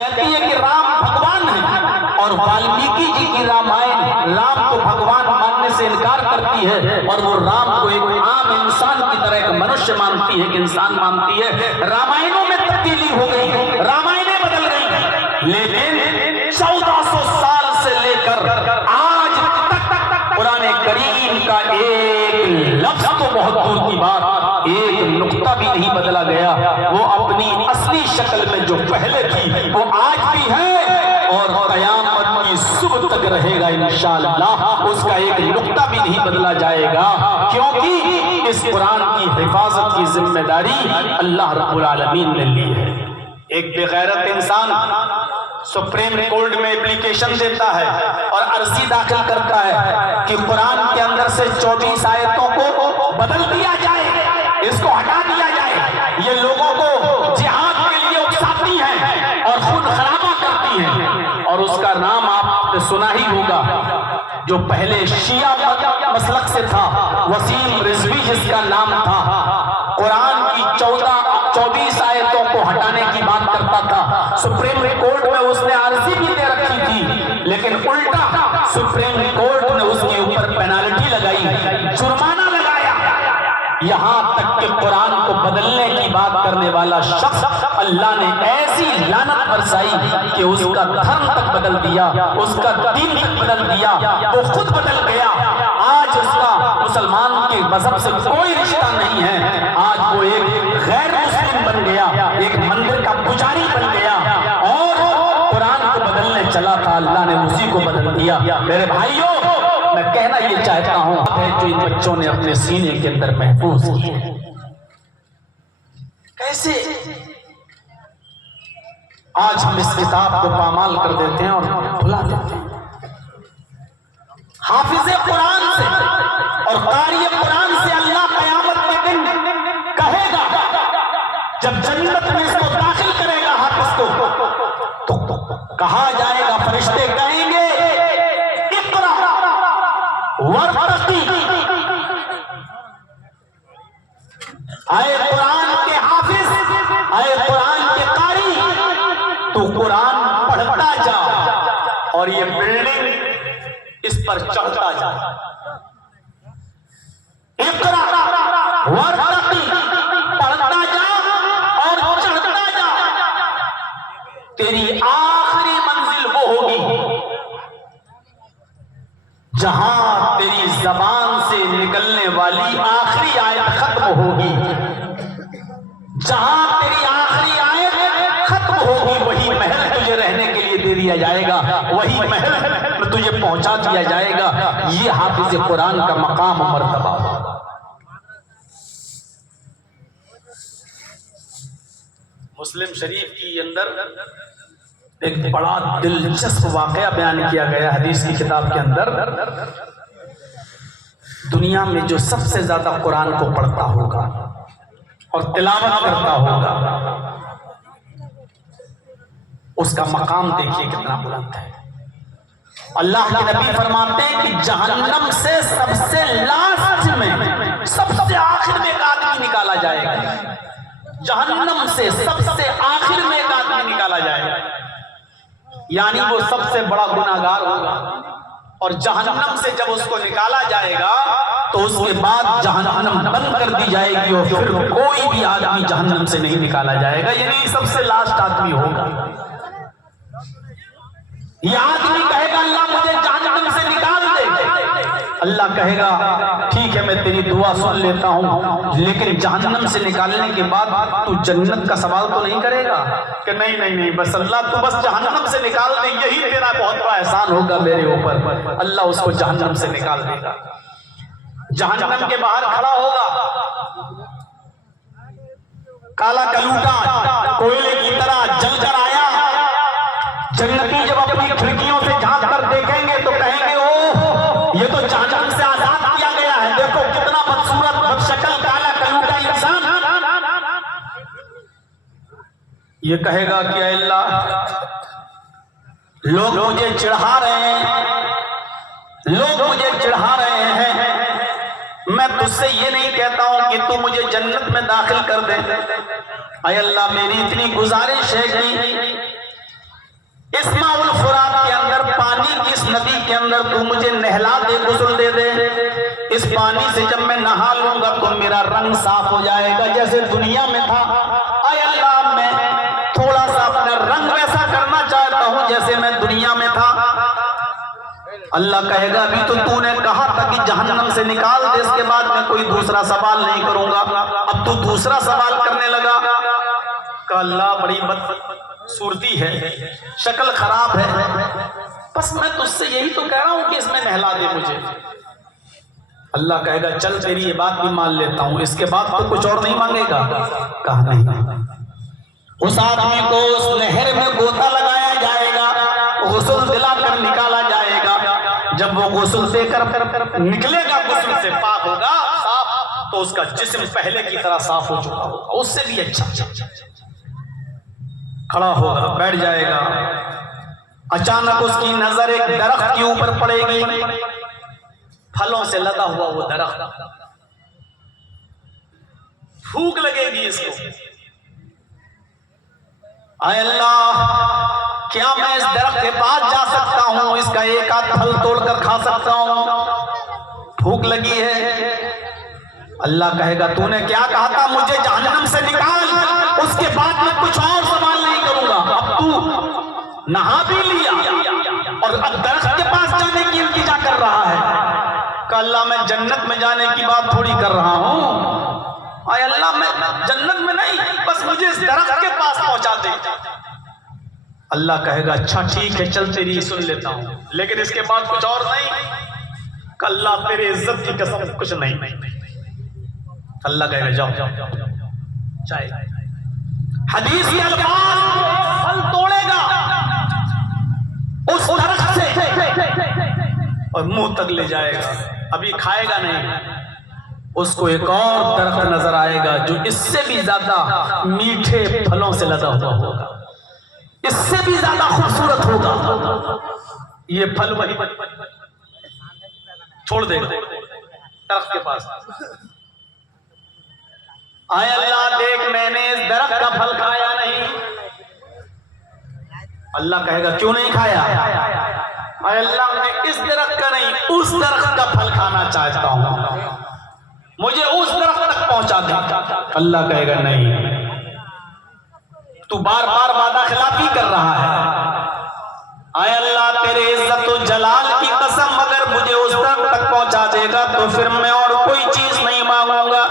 कहती है कि राम भगवान है और वाल्मीकि जी की रामायण राम को भगवान मानने से इनकार करती है और वो राम को एक आम इंसान की तरह एक मनुष्य मानती है, एक इंसान मानती है। रामायणों में तब्दीली हो गई, रामायणें बदल गई, लेकिन 1400 साल से लेकर आज तक पुराने करीम का एक लफ्ज तो बहुत दूर की बात, एक नुक्ता भी नहीं बदला गया। वो अपनी असली शक्ल में जो पहले थी वो आज भी है और कयामत की सुबह तक रहेगा इंशाअल्लाह। उसका एक नुक्ता भी नहीं बदला जाएगा, क्योंकि इस कुरान की हिफाजत की जिम्मेदारी अल्लाह रब्बुल आलमीन ने ली है। एक बेगैरत इंसान सुप्रीम कोर्ट में एप्लीकेशन देता है और अर्जी दाखिल करता है कि कुरान के अंदर से 24 आयतों को बदल दिया जाए, इसको हटा दिया जाए। ये लोगों को जिहाद के लिए उकसाती हैं और खुद खराबा करती हैं। और उसका नाम आपने सुना ही होगा, जो पहले शिया मसलक से था, वसीम रिजवी जिसका नाम था, कुरान की 24 आयतों को हटाने की बात करता था। सुप्रीम कोर्ट में उसने अर्जी भी दे रखी थी, लेकिन उल्टा सुप्रीम कोर्ट ने उसके ऊपर पेनाल्टी लगाई, जुर्माना लगाया। यहां तक कि कुरान को बदलने की बात करने वाला शख्स अल्लाह ने ऐसी लानत बरसाई कि उसका धर्म तक बदल दिया, उसका दीन तक बदल दिया, वो खुद बदल गया। आज उसका मुसलमान के मजहब से कोई रिश्ता नहीं है। आज वो एक गैर मुस्लिम बन गया, एक मंदिर का पुजारी बन गया और कुरान को बदलने चला था, अल्लाह ने उसी को बदल दिया। मेरे भाइयों, मैं कहना ये चाहता हूं जो इन बच्चों ने अपने सीने के अंदर महफूज किए, कैसे आज हम इस किताब को पामाल कर देते हैं और भुला देते हैं। हाफिज कुरान से और कारी कुरान से अल्लाह कयामत के दिन कहेगा, जब जन्नत में इसको दाखिल करेगा हाफिज को, तो कहा जाएगा, फरिश्ते कहेंगे इक़रा वर्तक़ी, आए कुरान के हाफिज, आए कुरान के कारी, तू कुरान पढ़ता जा और ये बिल्डिंग इस पर चढ़ता जा। इक़रा वर्तक़ी, पढ़ता जा और चढ़ता जा। तेरी आखिरी मंजिल वो होगी जहां तेरी जबान से निकलने वाली आखिरी आयत खत्म होगी। जहां तेरी आखिरी आयत खत्म होगी, वही महल तुझे रहने के लिए दे दिया जाएगा, वही महल में तुझे पहुंचा दिया जाएगा। ये हाफिज कुरान का मकाम और मर्तबा। मुस्लिम शरीफ की अंदर एक बड़ा दिलचस्प वाकया बयान किया गया हदीस की किताब के अंदर। दुनिया में जो सबसे ज्यादा कुरान को पढ़ता होगा और तिलावत करता होगा, उसका मकाम देखिए कितना बुलंद है। अल्लाह के नबी फरमाते हैं कि जहन्नम से सबसे लास्ट में, सबसे आखिर में एक आदमी निकाला जाएगा। जहन्नम से सबसे आखिर में एक आदमी निकाला जाएगा, यानी वो सबसे बड़ा गुनाहगार होगा। और जहन्नम से जब उसको निकाला जाएगा तो उसके बाद जहन्नम बंद कर दी जाएगी और फिर कोई भी आदमी जहन्नम से नहीं निकाला जाएगा, यानी सबसे लास्ट आदमी होगा। ये आदमी कहेगा, अल्लाह मुझे जहन्नम से निकाल दे। अल्लाह कहेगा, ठीक है, मैं तेरी दुआ सुन लेता हूं, लेकिन जहन्नम से निकालने के बाद तू जन्नत का सवाल तो नहीं करेगा कि नहीं नहीं नहीं, बस अल्लाह तू बस जहन्नम से निकाल दे, यही तेरा बहुत बड़ा एहसान होगा मेरे ऊपर। अल्लाह उसको जहन्नम से निकाल देगा। जहन्नम के बाहर खड़ा होगा काला कलूटा, कोयले की तरह जलकर आया। जन्नती जब अपनी खिड़कियों से झांक कर देखेंगे तो कहेंगे, ओ ये तो जहन्नम से आजाद किया गया है, देखो कितना बदसूरत बदशक्ल काला कलूटा इंसान। ये कहेगा कि अल्लाह, लोग मुझे चिढ़ा रहे हैं, लोग मुझे चिढ़ा रहे हैं, मैं तुझसे ये नहीं कहता हूं कि तू मुझे जन्नत में दाखिल कर दे। अल्लाह, मेरी इतनी गुजारिश है कि अंदर तू मुझे नहला दे, गुस्ल दे दे। इस पानी से जब मैं नहा लूंगा तो मेरा रंग साफ हो जाएगा जैसे दुनिया में था। आय अल्लाह, मैं थोड़ा सा अपना रंग वैसा करना चाहता हूं जैसे मैं दुनिया में था। अल्लाह कहेगा अभी तो तूने कहा था कि जहन्नम से निकाल दे, इसके बाद मैं कोई दूसरा सवाल नहीं करूंगा, अब तू दूसरा सवाल करने लगा। अल्लाह बड़ी बदसूरती है, शक्ल खराब है, बस मैं तुझसे यही तो कह रहा हूं कि इसमें नहला दे मुझे। अल्लाह कहेगा चल तेरी ये बात भी मान लेता हूं, इसके बाद तो कुछ और नहीं मांगेगा। कहा नहीं। उस आदमी को उस नहर में गोता लगाया जाएगा, गुस्ल दिलाकर निकाला जाएगा। जब वो गुस्ल देकर निकलेगा, गुस्ल से पाक होगा साफ, तो उसका जिस्म पहले की तरह साफ हो चुका होगा, उससे भी अच्छा खड़ा होगा, बैठ जाएगा। अचानक उसकी नजर एक दरख्त के ऊपर पड़ेगी, फलों से लदा हुआ वो दरख्त। भूख लगेगी इसको। आय अल्लाह, क्या मैं इस दरख्त के पास जा सकता हूं, इसका एक आध फल तोड़कर खा सकता हूं? भूख लगी है। अल्लाह कहेगा तूने क्या कहा था, मुझे जहन्नम से निकाल, उसके बाद मैं कुछ और सवाल नहीं करूंगा। अब तू नहा भी लिया और अब दरख्त के पास जाने की इंतजार कर रहा है। अल्लाह, मैं जन्नत में जाने की बात थोड़ी कर रहा हूं। आय अल्लाह, मैं जन्नत में नहीं, बस मुझे इस दरख्त के पास पहुंचा दे। अल्लाह कहेगा अच्छा ठीक है, चल तेरी सुन लेता हूं, लेकिन इसके बाद कुछ और नहीं। अल्लाह तेरे इज्जत की कसम कुछ नहीं। अल्लाह कहेगा जाओ चाय। हदीस के अल्फाज, फल तोड़ेगा उस दरख्त से और मुंह तक ले जाएगा, अभी खाएगा नहीं। उसको एक और दरख्त नजर आएगा जो इससे भी ज्यादा मीठे फलों से लदा हुआ होगा, इससे भी ज्यादा खूबसूरत होगा। ये फल वही छोड़ देगा दरख्त के पास। आय अल्लाह, देख मैंने इस दरख्त का फल खाया नहीं। अल्लाह कहेगा क्यों नहीं खाया? आय अल्लाह, मैं इस दरख्त का नहीं, उस दरख्त का फल खाना चाहता हूं, मुझे उस दरख्त तक पहुंचा दे। अल्लाह कहेगा नहीं, तू बार बार वादा खिलाफी कर रहा है। आय अल्लाह, तेरे इज्जत और जलाल की कसम, अगर मुझे उस दरख्त तक पहुंचा देगा तो फिर मैं और कोई चीज नहीं मांगूंगा।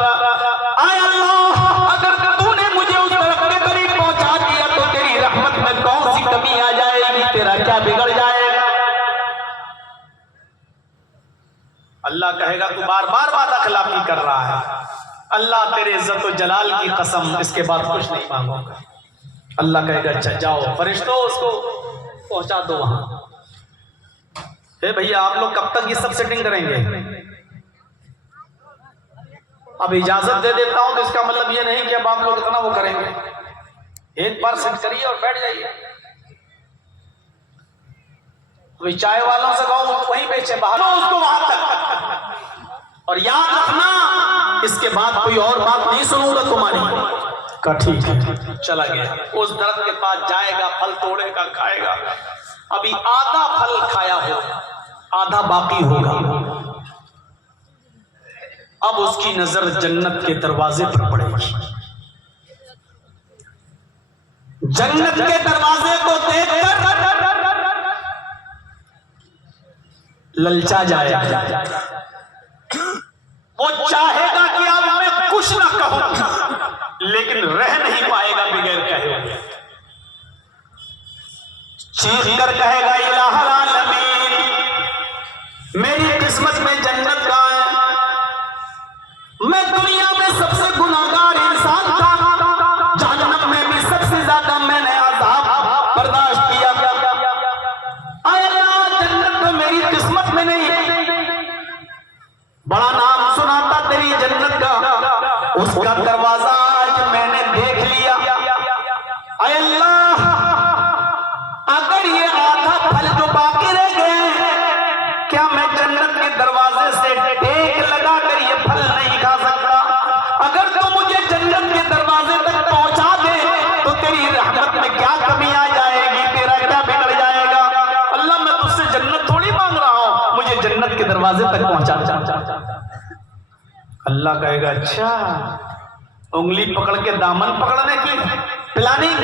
आय अल्लाह, अगर तूने मुझे उस दरख्त के करीब पहुंचा दिया तो तेरी रहमत में कौन सी कमी आ जाएगी, तेरा क्या बिगड़ जाएगा? अल्लाह कहेगा तू बार बार वादा खिलाफी कर रहा है। अल्लाह, तेरे इज्जत और जलाल की कसम, इसके बाद कुछ नहीं मांगूंगा। अल्लाह कहेगा अच्छा जाओ, फरिश्तों उसको पहुंचा दो वहां। भैया आप लोग कब तक ये सब सेटिंग करेंगे? अब इजाजत दे देता हूं तो इसका मतलब ये नहीं कि अब आप लोग इतना वो करेंगे। एक बार सेट करिए और बैठ जाइए। चाय वालों से कहो वहीं बेचे, बाहर उसको वहां तक। और याद रखना, इसके बाद कोई और बात नहीं सुनूंगा तुम्हारी। का ठीक है, चला गया। उस दरख्त के पास जाएगा, फल तोड़ेगा, खाएगा। अभी आधा फल खाया हो, आधा बाकी होगा। अब उसकी नजर जन्नत के दरवाजे पर पड़ेगी। जन्नत के दरवाजे को देखकर ललचा जाएगा। वो चाहेगा कि अब मैं कुछ ना कहूं, लेकिन रह नहीं पाएगा बगैर कहे। चीख कर कहेगा इलाहुल आलमीन, मेरी किस्मत में जन्नत का है। मैं दुनिया में सबसे गुनाहगार इंसान था, जहन्नम में भी सबसे ज्यादा मैंने अज़ाब बर्दाश्त किया। जन्नत तो मेरी किस्मत में नहीं। बड़ा नाम सुना था तेरी जन्नत का, उसका दरवाजा आज मैंने देख लिया। अल्लाह, अगर ये आधा फल जो बाकी रह गए, क्या मैं जन्नत के दरवाजे से टेक लगा कर ये फल नहीं खा सकता? अगर तो मुझे जन्नत के दरवाजे तक पहुंचा दे तो तेरी रहमत में क्या कमी आ जाएगी, तेरा क्या बिगड़ जाएगा? अल्लाह, मैं तुझसे जन्नत थोड़ी मांग रहा हूं, दरवाजे तक पहुंचा। अल्लाह कहेगा अच्छा, उंगली पकड़ के दामन पकड़ने की प्लानिंग,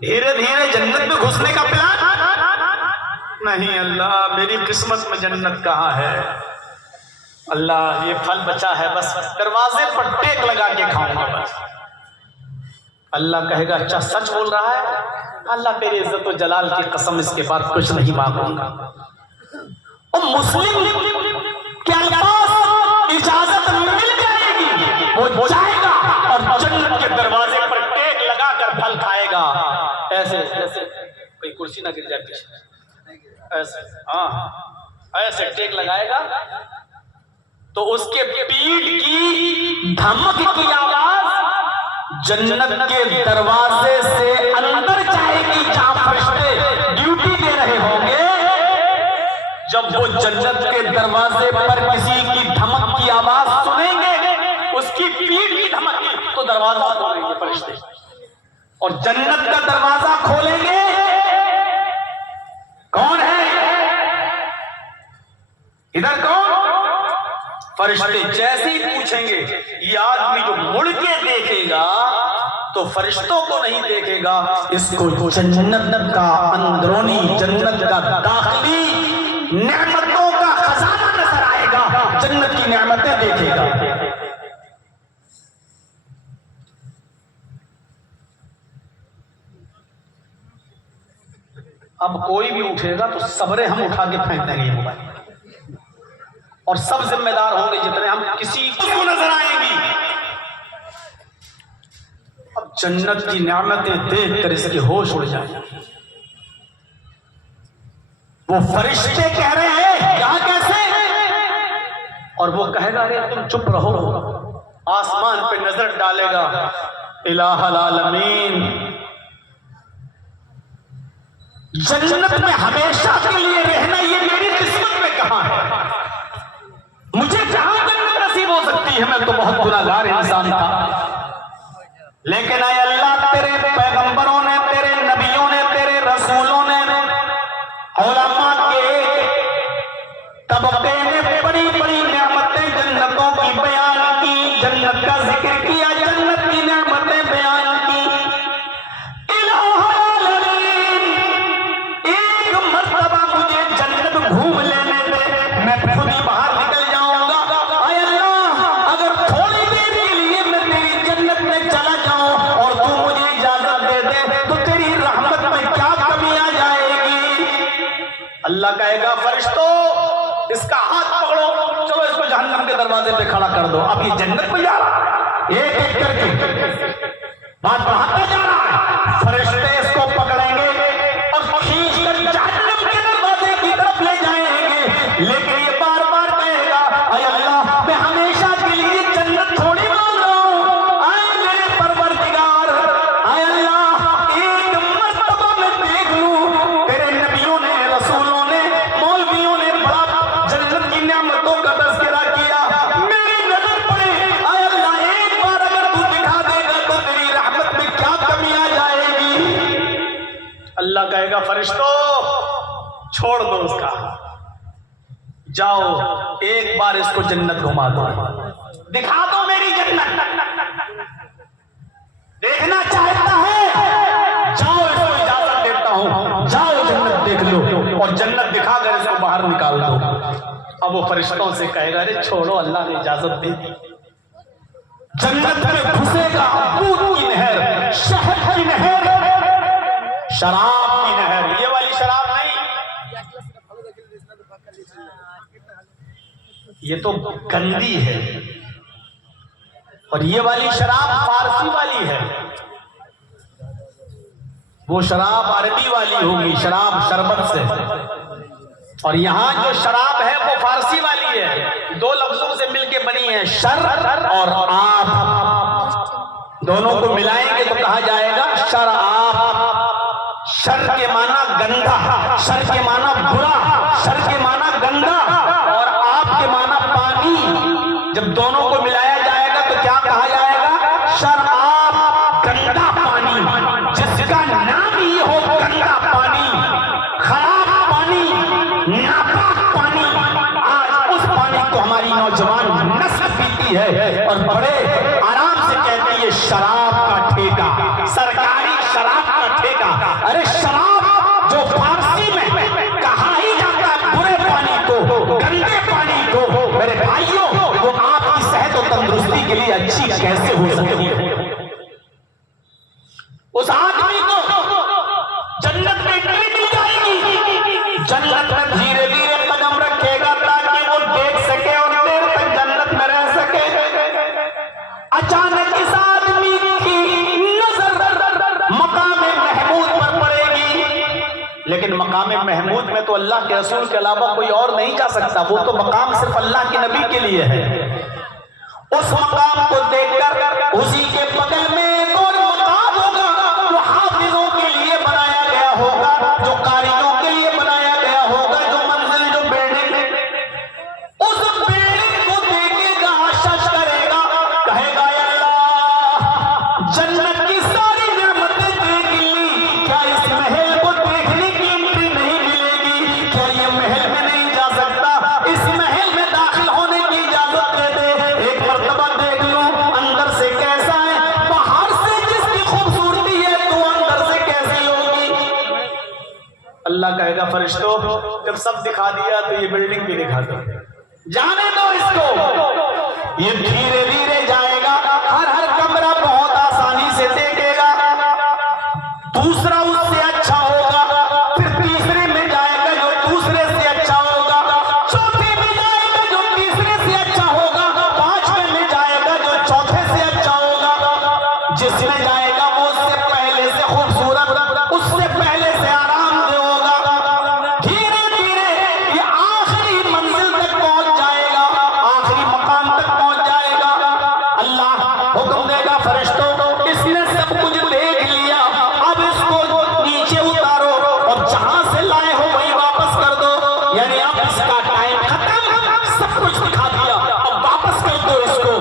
धीरे धीरे जन्नत में घुसने का प्लान नहीं। अल्लाह मेरी किस्मत में जन्नत कहाँ है? अल्लाह ये फल बचा है, बस दरवाजे पर टेक लगा के खाऊंगा बस। अल्लाह कहेगा अच्छा सच बोल रहा है? अल्लाह तेरी इज्जत और जलाल की कसम, इसके बाद कुछ नहीं मांगूंगा। और मुस्लिम के अल्फाज इजाजत मिल जाएगी, वो जाएगा और जन्नत के दरवाजे पर टेक लगा कर फल खाएगा। ऐसे ऐसे कोई कुर्सी ना गिर जाए पीछे, ऐसे हाँ ऐसे टेक लगाएगा तो उसके पीठ की धमक की आवाज जन्नत के दरवाजे से अंदर जाएगी, जहां फरिश्ते ड्यूटी दे रहे होंगे। जब वो जन्नत के दरवाजे पर किसी की धमक की आवाज सुनेंगे, उसकी पीठ की धमक की, तो दरवाजा खोलेंगे फरिश्ते और जन्नत का दरवाजा खोलेंगे। कौन है इधर? कौन? फरिश्ते जैसे ही पूछेंगे, ये आदमी जो मुड़ के देखेगा तो फरिश्तों को नहीं देखेगा, इसको जन्नत का अंदरूनी, जन्नत का दाखिली नेमतों का खजाना नजर आएगा, जन्नत की नेमतें देखेगा। अब कोई भी उठेगा तो सबरे हम उठा के फेंक देंगे ये मोबाइल, और सब जिम्मेदार होंगे जितने हम, किसी को नजर आएंगी। अब जन्नत की नेमतें देख कर इसके होश उड़ जाए। वो फरिश्ते कह रहे हैं यहां कैसे? और वो कहेगा अरे तुम चुप रहो। आसमान पे नजर डालेगा, इलाहुल आलमीन, जन्नत में हमेशा के लिए रहना ये मेरी किस्मत में कहां है? मुझे जहां जन्नत नसीब हो सकती है, मैं तो बहुत गुनाहगार इंसान था, लेकिन आए अल्लाह तेरे पैगंबरों ने, तेरे नबियों ने, तेरे रसूलों ने, उलमा के तबके ने बड़ी बड़ी नेमतें जन्नतों की बयान की, जन्नत का जिक्र किया, जन्नत की नेमतें बयान की। एक मर्तबा मुझे जन्नत घूम लेने दे, मैं खुद ही बाहर निकल जाऊंगा। आय अल्लाह, अगर थोड़ी देर के लिए मैं तेरी जन्नत में चला जाऊं और तू मुझे इजाजत दे दे, तो तेरी रहमत में क्या कमी आ जाएगी? अल्लाह कहेगा फरिश्तों इसका हाथ पकड़ो, चलो इसको जहन्नम के दरवाजे पे खड़ा कर दो। अब ये जन्नत में जा रहा है, एक एक करके बात बढ़ाता जा रहा है। फरिश्ते इसको पकड़ेंगे और खींच कर जहन्नम के दरवाजे की तरफ ले जाएंगे, लेकिन ये बार बार कहेगा आय अल्लाह, मैं हमेशा के लिए जन्नत थोड़ी मांग रहा हूं, आए मेरे परवरदिगार, आय अल्लाह एक मर्तबा मैं देख लूं। तेरे नबियों ने, रसूलों ने, मौलवियों ने बड़ा जन्नत की नेमतों का तज़किरा किया, मेरी नजर पड़े, आय अल्लाह एक बार अगर तू दिखा देगा तो तेरी रहमत में क्या कमी आ जाएगी? अल्लाह कहेगा फरिश्तों छोड़ दो उसका, जाओ एक बार इसको जन्नत घुमा दो, दिखा दो मेरी जन्नत। देखना चाहता है? जाओ इसको इजाजत देता हूं, जाओ जन्नत देख लो, और जन्नत दिखाकर इसको बाहर निकाल दो। अब वो फरिश्तों से कहेगा अरे छोड़ो, अल्लाह ने इजाजत दे दी। जन्नत में घुसेगा, दूध की नहर, शहद की नहर, शराब की नहर, ये वाली शराब नहीं, ये तो गंदी है, और ये वाली शराब फारसी वाली है, वो शराब अरबी वाली होगी, शराब शरबत से, और यहां जो शराब है वो फारसी वाली है। दो लफ्जों से मिलके बनी है, शर और आप, दोनों को मिलाएंगे तो कहा जाएगा शराब। शर के माना गंदा, शर के माना बुरा, शर के माना गंदा, और आप के माना पानी। जब दोनों को मिलाया जाएगा तो क्या कहा जाएगा? शराब, गंदा पानी, जिसका नाम ही हो गंदा पानी, खराब पानी, नापाक पानी। शराब का ठेका, सरकारी शराब का ठेका। अरे शराब जो फारसी में कहा ही जाता है बुरे पानी को, गंदे पानी को, मेरे भाइयों वो आपकी सेहत और तंदुरुस्ती के लिए अच्छी कैसे हो सकती है? उस आदमी को जन्नत में एंट्री मिल जाएगी। जन्नत में धीरे धीरे कदम रखेगा ताकि वो देख सके और देर तक जन्नत में रह सके। अचानक इस आदमी की नजर मकाम महमूद पर पड़ेगी, लेकिन मकाम महमूद में तो अल्लाह के रसूल के अलावा कोई और नहीं जा सकता। वो तो मकाम सिर्फ अल्लाह के नबी के लिए है। उस मकाम को देखकर उसी के बगल में एक और मकाम होगा जो हाफिजों के लिए बनाया गया होगा, जो कारियों के लिए बनाया गया होगा, जो मंजिल, जो बिल्डिंग, उस बिल्डिंग को देखेगा, आशीष करेगा, कहेगा अल्लाह जन्नत की सारी नेमतें देख ली, क्या इस महल को देखने की एंट्री नहीं मिलेगी? क्या ये महल में नहीं जा सकता? इस महल में दाखिल होने की इजाजत दे दे, एक मर्तबा देख लूं अंदर से कैसा है। बाहर से जिसकी खूबसूरती है तो अंदर से कैसी होगी? अल्लाह कहेगा फरिश्तों जब सब दिखा दिया तो ये बिल्डिंग भी दिखा दो, जाने दो इसको। ये धीरे धीरे जाएगा, हर हर कमरा बहुत आसानी से देखेगा, दूसरा उससे अच्छा होगा, फिर तीसरे में जाएगा जो दूसरे से अच्छा होगा, चौथे में जाएगा जो तीसरे से अच्छा होगा, पांचवें में जाएगा जो चौथे से अच्छा होगा, जिसमें जाएगा वो उससे पहले से खूबसूरत, उससे पहले से आरामदेह होगा। धीरे धीरे ये आखिरी मंजिल तक पहुंच जाएगा, आखिरी मकाम तक पहुंच जाएगा। अल्लाह हुक्म देगा फरिश्तों इसने सब कुछ देख लिया, अब इसको नीचे उतारो और जहां से लाए हो वहीं वापस कर दो। यानी अब इसका टाइम खत्म, सब कुछ दिखा दिया, अब वापस कर दो इसको।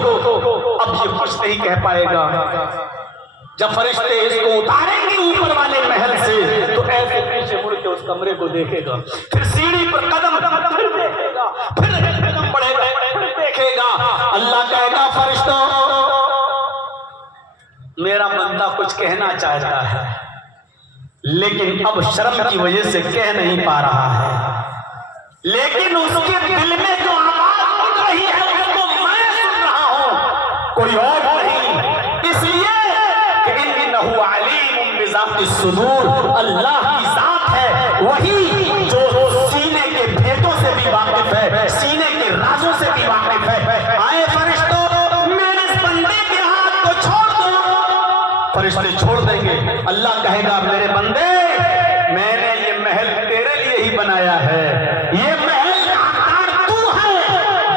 अब ये कुछ नहीं कह पाएगा। जब फरिश्ते इसको उतारेंगे ऊपर वाले महल से तो ऐसे पीछे मुड़ के उस कमरे को देखेगा, फिर सीढ़ी पर कदम फिर देखेगा, फिर कदम बढ़ेगा, फिर देखेगा। अल्लाह कहेगा फरिश्तों मेरा बंदा कुछ कहना चाहता है लेकिन अब शर्म की वजह से कह नहीं पा रहा है, लेकिन उसके दिल में जो आवाज उठ रही है उसको मैं सुन रहा हूं, कोई और नहीं। इसलिए इन्नहु अलीमुम बिज़ाति सुदूर, अल्लाह की जात है वही जो सीने के भेदों से भी वाकिफ है, सीने के राजों से भी वाकिफ है। आए फरिश्तों मेरे इस बंदे के हाथ को छोड़ दो। फरिश्ते छोड़ देंगे। अल्लाह कहेगा मेरे बंदे मैंने ये महल तेरे लिए ही बनाया है, ये महल का हकदार तू है,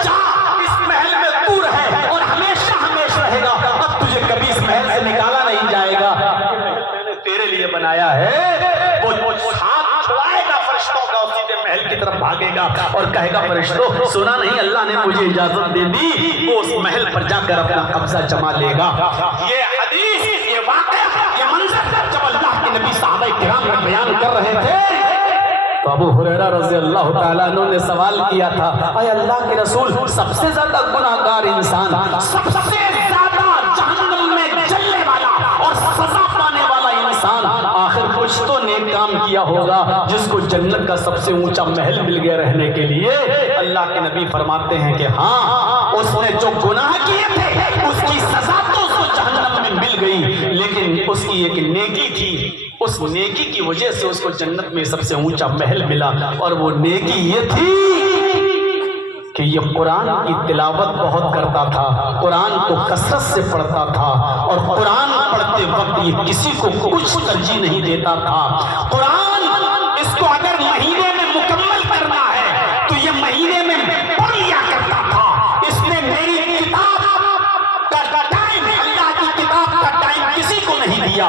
जा इस महल में तू रहे और हमेशा हमेशा रहेगा। अब तुझे कभी इस महल से निकाला नहीं जाएगा, मैंने तेरे लिए बनाया है। वो हाथ छुड़ाएगा फरिश्तों का, सीधे महल की तरफ भागेगा और कहेगा फरिश्तों सुना नहीं अल्लाह ने मुझे इजाजत दे दी, वो उस महल पर जाकर अपना कब्जा जमा लेगा। ये हदीस, ये वाक़या, ये मंजर जब अल्लाह के नबी सहाबा किराम में बयान कर रहे थे तो अबू हुरैरा रज़ी अल्लाह तआला अन्हु ने सवाल किया था, अय अल्लाह के रसूल सबसे ज्यादा गुनाहगार इंसान, सबसे ज्यादा जहन्नम में जलने वाला और सजा पाने वाला इंसान आखिर कुछ तो नेक काम किया होगा जिसको जन्नत का सबसे ऊंचा महल मिल गया रहने के लिए। अल्लाह के नबी फरमाते हैं कि हाँ उसने जो गुनाह किए थे उसकी सजा तो उसको जहन्नम में मिल गई, लेकिन उसकी एक नेकी थी, उस नेकी की वजह से उसको जन्नत में सबसे ऊंचा महल मिला। और वो नेकी ये थी कि ये कुरान की तिलावत बहुत करता था, कुरान को कसरत से पढ़ता था और कुरान पढ़ते वक्त ये किसी को कुछ तरजीह नहीं देता था। कुरान इसको अगर महीने में मुकम्मल करना है तो ये महीने में पढ़ लिया करता था। इसने मेरी किताब का टाइम, अल्लाह की किताब का टाइम किसी को नहीं दिया।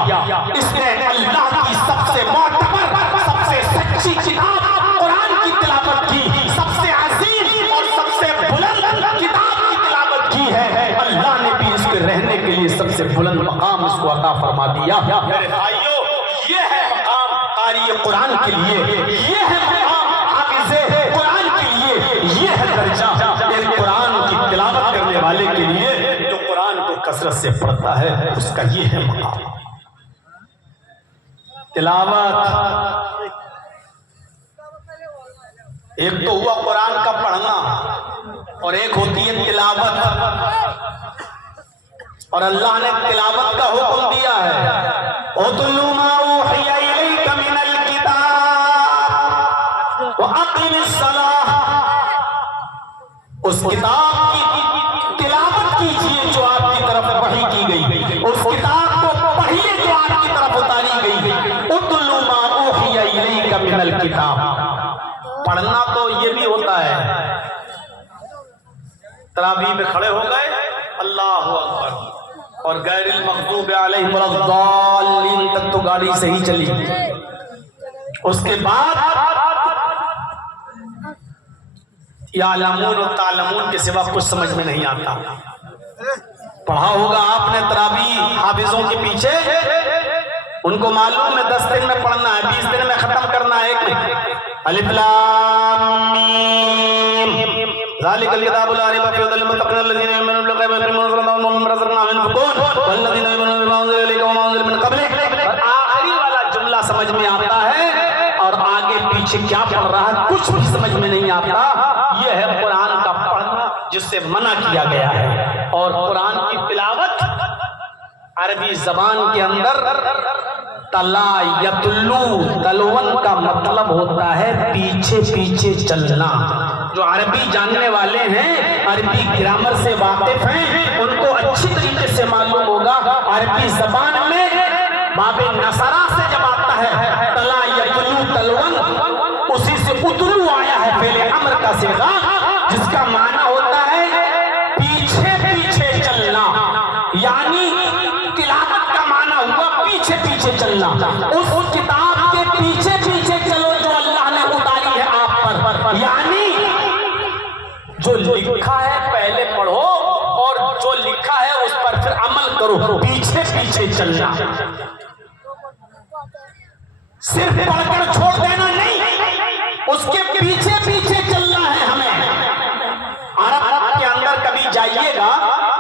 इसने अल्लाह की सबसे मोतबर, सबसे सच्ची किताब कुरान की तिलावत की, सबसे अजीम और सबसे बुलंद किताब की तिलावत की है। अल्लाह ने भी इसके रहने के लिए सबसे बुलंद मकाम इसको अता फरमा दिया। मेरे भाइयों ये है मकाम क़ारी कुरान के लिए, ये है मकाम हाफ़िज़े कुरान के लिए, ये है दर्जा एक कुरान की तिलावत करने वाले के लिए जो कुरान को कसरत से पढ़ता है उसका ये है मकाम। तिलावत एक तो हुआ कुरान का पढ़ना और एक होती है तिलावत। और अल्लाह ने तिलावत का हुक्म दिया है, उतलू मा उहिया इलैका मिनल किताब व अक़िमिस सलाह। उस किताब की तिलावत कीजिए जो आपकी तरफ वही की गई, उस किताब को पढ़िए जो आपकी तरफ उतारी गई। उतलू मा उहिया इलैका मिनल किताब। पढ़ना तो ये भी होता है, तरावी में खड़े हो गए अल्लाहु अकबर और गैरिल मग़दूब अलैहिम वलद्दाल्लीन तक तो गाड़ी सही चली। उसके बाद यालमून और तालमून के सिवा कुछ समझ में नहीं आता। पढ़ा होगा आपने तरावी हाफिजों के पीछे, उनको मालूम है 10 दिन में पढ़ना है, 20 दिन में खत्म करना है, 1 में अलिफ लाम मीम ज़ालिकल किताबु ला रैब फीहि हुदल लिल्मुत्तक़ीन अल्लज़ीना युमिनूना बिल ग़ैबि व युक़ीमूना अस्सलाता व मिम्मा रज़क़नाहुम यunfiqून वल्लज़ीना युमिनूना बिमा उन्ज़िला इलैका व मा उन्ज़िला मिन क़ब्लिक। आखिरी वाला जुमला समझ में आता है और आगे पीछे क्या पढ़ रहा है कुछ भी समझ में नहीं आता। यह है कुरान का पढ़ना जिससे मना किया गया है। और कुरान की तिलावत अरबी जबान के अंदर तला यतलू, तलवन का मतलब होता है पीछे पीछे चलना। जो अरबी जानने वाले हैं, अरबी ग्रामर से वाकिफ हैं, उनको अच्छी तरीके से मालूम होगा अरबी जबान में बाबे नसरा से जब आता है तला यतलू तलवन, उसी से उतलू आया है पहले अमर का सेगा, जिसका माना होता है पीछे पीछे चलना। यानी तिलावत का माना हुआ पीछे पीछे चलना। उस किताब के पीछे पीछे चलो जो अल्लाह ने उतारी है आप पर। यानी जो लिखा है पहले पढ़ो और जो लिखा है उस पर फिर अमल करो। पीछे पीछे चलना, सिर्फ पढ़कर छोड़ देना नहीं, उसके पीछे पीछे चलना है हमें। अरब के अंदर कभी जाइएगा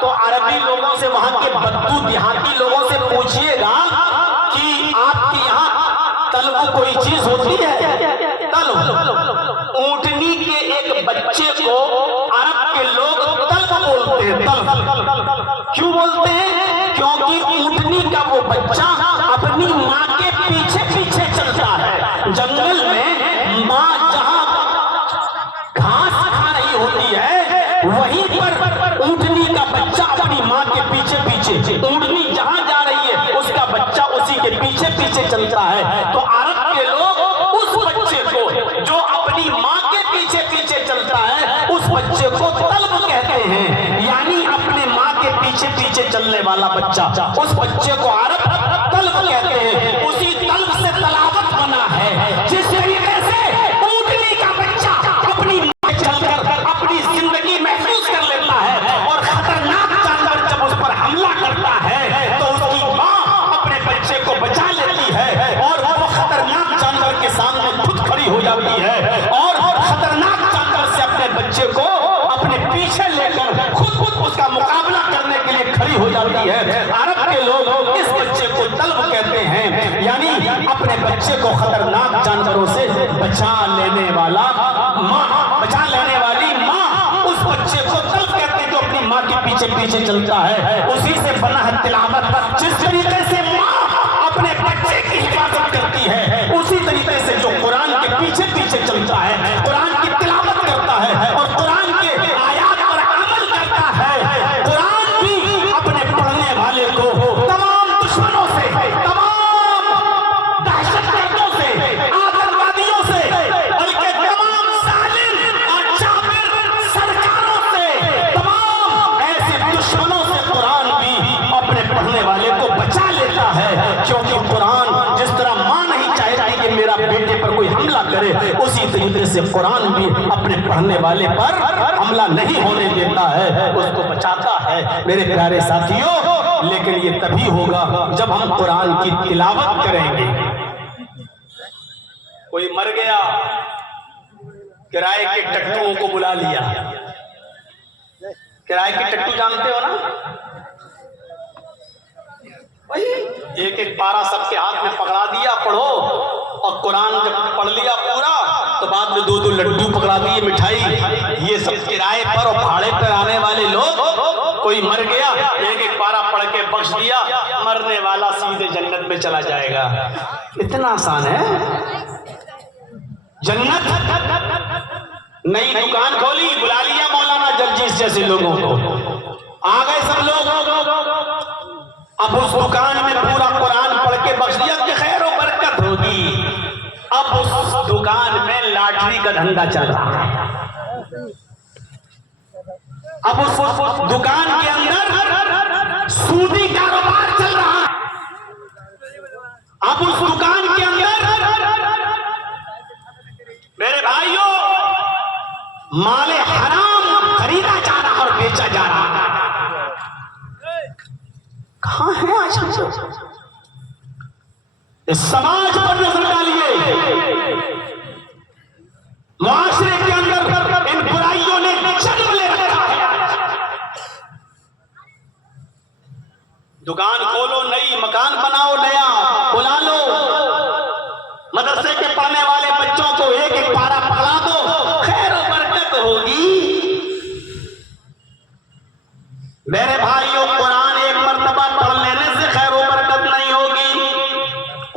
तो अरबी लोगों से, वहां के बद्दू देहाती लोगों से पूछिएगा कि आपके यहाँ तलब कोई चीज होती है? तलब, ऊंटनी के एक बच्चे को अरब के लोग तलब बोलते हैं। तलब क्यों बोलते हैं? क्योंकि ऊंटनी का वो बच्चा अपनी माँ के पीछे पीछे चलता है। जंगल में माँ जहाँ घास खा रही होती है वहीं पर ऊंटनी का बच्चा अपनी माँ के पीछे पीछे, ऊंटनी जहाँ जा रही है उसका बच्चा उसी के पीछे पीछे चलता है। तो अरब के लोग उस बच्चे को जो अपनी माँ के पीछे पीछे चलता है उस बच्चे को तलब कहते हैं। यानी अपने माँ के पीछे पीछे चलने वाला बच्चा, उस बच्चे को अरब तलब कहते हैं। उसी तलब से तलावत बना है। जिस तरीके से ऊंटनी का बच्चा अपनी माँ चलकर अपनी जिंदगी महसूस कर लेता है और खतरनाक जानवर जब उस पर हमला करता है तो उसकी माँ अपने बच्चे को बचा लेती है और वो खतरनाक जानवर के सामने खुद खड़ी हो जाती है और खतरनाक जानवर से अपने बच्चे को अपने पीछे लेकर खुद उसका मुकाबला करने के लिए खड़ी हो जाती है। अरब के लोग इस बच्चे को तलब कहते हैं, यानी अपने बच्चे को खतरनाक जानवरों से बचा लेने वाला माँ, बचा लेने वाली माँ। उस बच्चे को तलब कहते हैं जो अपनी माँ के पीछे पीछे चलता है। उसी से बना है तिलावत। जिस तरीके से माँ अपने बच्चे की हिफाजत करती है उसी तरीके से जो कुरान के पीछे पीछे चलता है, कुरान की तिलावत करता है और कुरान के आयात पर अमल करता है, कुरान भी अपने पढ़ने वाले को तमाम दुश्मनों से, तमाम दहशतगर्दों से, आतंकवादियों से, बल्कि तमाम जालिम और जाबिर सरकारों से, तमाम ऐसे दुश्मनों से कुरान भी अपने पढ़ने वाले को बचा लेता है। क्योंकि कुरान जिस तरह माँ नहीं चाहती कि मेरा बेटे पर कोई हमला करे, उसी तरीके से कुरान भी अपने पढ़ने वाले पर हमला नहीं होने देता है, उसको बचाता है। मेरे प्यारे साथियों, लेकिन ये तभी होगा जब हम कुरान की तिलावत करेंगे। कोई मर गया, किराए के टट्टुओं को बुला लिया। किराए के टट्टू जानते हो ना? भाई एक एक पारा सबके हाथ में पकड़ा दिया, पढ़ो, और कुरान जब पढ़ लिया पूरा तो बाद में 2-2 लड्डू पकड़ा दिए, मिठाई, ये सब किराए पर और भाड़े पर आने वाले लोग। कोई मर गया, एक एक पारा पढ़ के बख्श दिया, मरने वाला सीधे जन्नत में चला जाएगा। इतना आसान है जन्नत। नई दुकान खोली, बुला लिया मौलाना जर्जीस जैसे लोगों को, आ गए सब लोग। अब उस दुकान में पूरा कुरान पढ़ के बख्श दिया कि खैर और बरकत होगी। अब उस दुकान में लॉटरी का धंधा चल रहा है। अब उस दुकान के अंदर सूदी कारोबार चल रहा है। अब उस दुकान के अंदर मेरे भाइयों माले हराम खरीदा जा रहा और बेचा जा रहा। कहां है आज हम सब? इस समाज पर नजर डालिए, मुआशरे के अंदर इन बुराइयों ने जन्म ले रखा है। दुकान खोलो नई, मकान बनाओ नया, बुला लो, मदरसे के पढ़ने वाले बच्चों को एक एक पारा पढ़ा दो, खैर और बरकत होगी। मेरे भाइयों कुरान एक मर्तबा पढ़ लेने से खैर और बरकत नहीं होगी।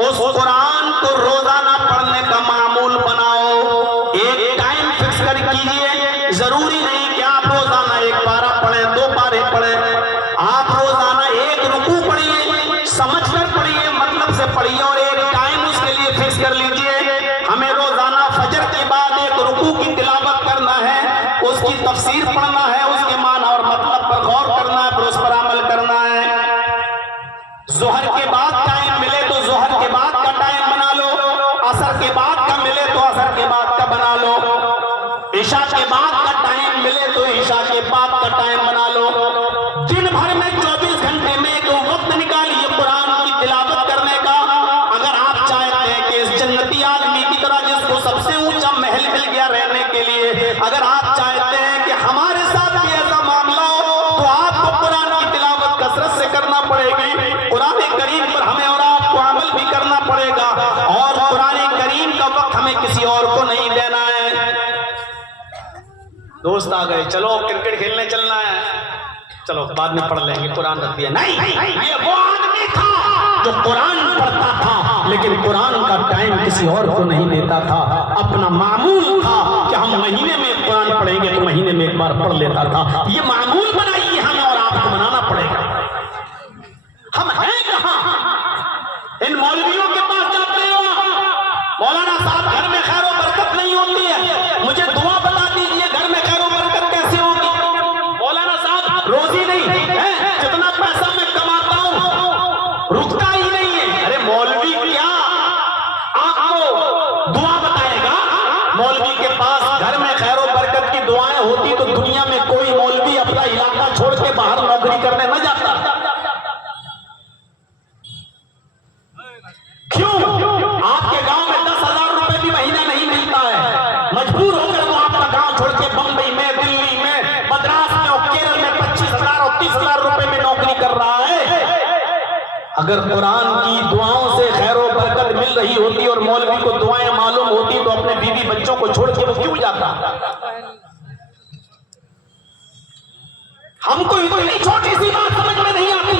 उस कुरान को रोजाना पढ़ने का मामूल बनाओ। एक टाइम फिक्स कर कीजिए, जरूरी नहीं कि आप रोजाना एक पारा पढ़े, 2 पारे पढ़े। आप रोजाना एक रुकू पढ़िए, समझ कर पढ़िए, मतलब से पढ़िए, और एक टाइम उसके लिए फिक्स कर लीजिए। हमें रोजाना फजर के बाद एक रुकू की तिलावत करना है, उसकी तफसीर पढ़ना है, उसके माना और मतलब पर गौर करना है, फिर उस पर अमल करना है। जोहर के बाद टाइम मिले तो जोहर के बाद का टाइम बना लो, असर के बाद का मिले तो असर के बाद का बना लो, ईशा के बाद का टाइम मिले तो ईशा के बाद का टाइम बना लो। दिन भर में 24 घंटे में एक वक्त निकालिए कुरान की तिलावत करने का। अगर आप चाहते हैं कि इस जन्नती आदमी की तरह जिसको सबसे ऊंचा महल मिल गया रहने के लिए, अगर आप चाहते हैं कि हमारे साथ भी ऐसा मामला हो, तो आपको कुरान की तिलावत कसरत से करना पड़ेगी। कुरान करीम पर हमें और आपको अमल भी करना पड़ेगा, और कुरान करीम का वक्त हमें किसी और को नहीं देना है। दोस्त आ गए, चलो क्रिकेट खेलने चलना है, चलो बाद में पढ़ लेंगे, कुरान रख दिया। नहीं, ये वो आदमी था जो कुरान पढ़ता था, लेकिन कुरान का टाइम किसी और को नहीं देता था। अपना मामूल था कि हम महीने में कुरान पढ़ेंगे तो महीने में एक बार पढ़ लेता था। ये मामूल बनाइए, हमें और आपको बनाना पड़ेगा। हम हैं कहां? इन मौलवियों के पास जाते हो, मौलाना साहब घर में खैर और बरकत नहीं होती है, मुझे दुआ बता दीजिए घर में खैर और बरकत कैसे होगी? मौलाना साहब रोजी नहीं है, जितना पैसा मैं कमाता हूं रुकता ही नहीं है। अरे मौलवी क्या आपको दुआ बताएगा? मौलवी के पास घर में खैर और बरकत की दुआएं होती तो दुनिया में कोई मौलवी अपना इलाका छोड़ के बाहर नौकरी करने न जाता। क्यों? आपके गांव में 10,000 रुपए भी महीना नहीं मिलता है, मजबूर होकर वो आपका गांव छोड़ के बंबई में, दिल्ली में, मद्रास में और केरल में 25,000 और 30,000 रुपए में नौकरी कर रहा है। अगर कुरान की दुआओं से खैर और बरकत मिल रही होती और मौलवी को दुआएं मालूम होती तो अपने बीवी बच्चों को छोड़ के वो क्यों जाता? हमको इतनी छोटी सी बात समझ में नहीं आती,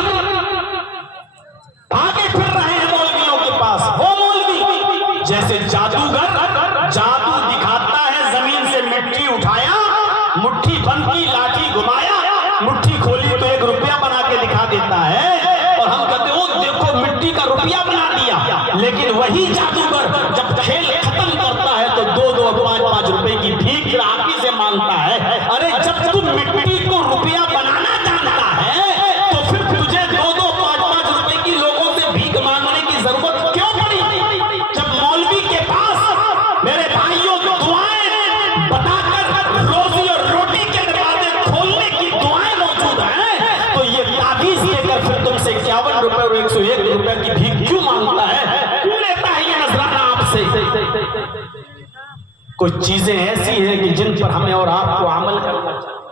भागे फिर रहे हैं मौलवियों के पास। वो मौलवी जैसे जादूगर जादू दिखाता है, जमीन से मिट्टी उठाया, मुट्ठी बंद की, लाठी घुमाया, मुट्ठी खोली तो 1 रुपया बना के दिखा देता है, और हम कहते हो देखो मिट्टी का रुपया बना दिया। लेकिन वही जादूगर जब खेल खत्म करता है तो 2-2 और 5-5 रुपए की भीख ग्राहकी से मांगता है। अरे जब तुम मिट्टी को रुपया बनाना जानता है तो फिर तुझे 2-2 5-5 रुपए की लोगों से भीख मांगने की जरूरत क्यों पड़ी? जब मौलवी के पास मेरे भाइयों दुआएं बताकर रोजी और रोटी के दरवाजे खोलने की दुआएं मौजूद हैं, तो ये ताबीज देकर फिर तुमसे 51 रुपए और 101 रुपए की भीख क्यों मांगता है? क्यों लेता है ये नजराना आपसे? कुछ चीजें ऐसी हैं कि जिन पर हमें और आपको अमल करना चाहिए।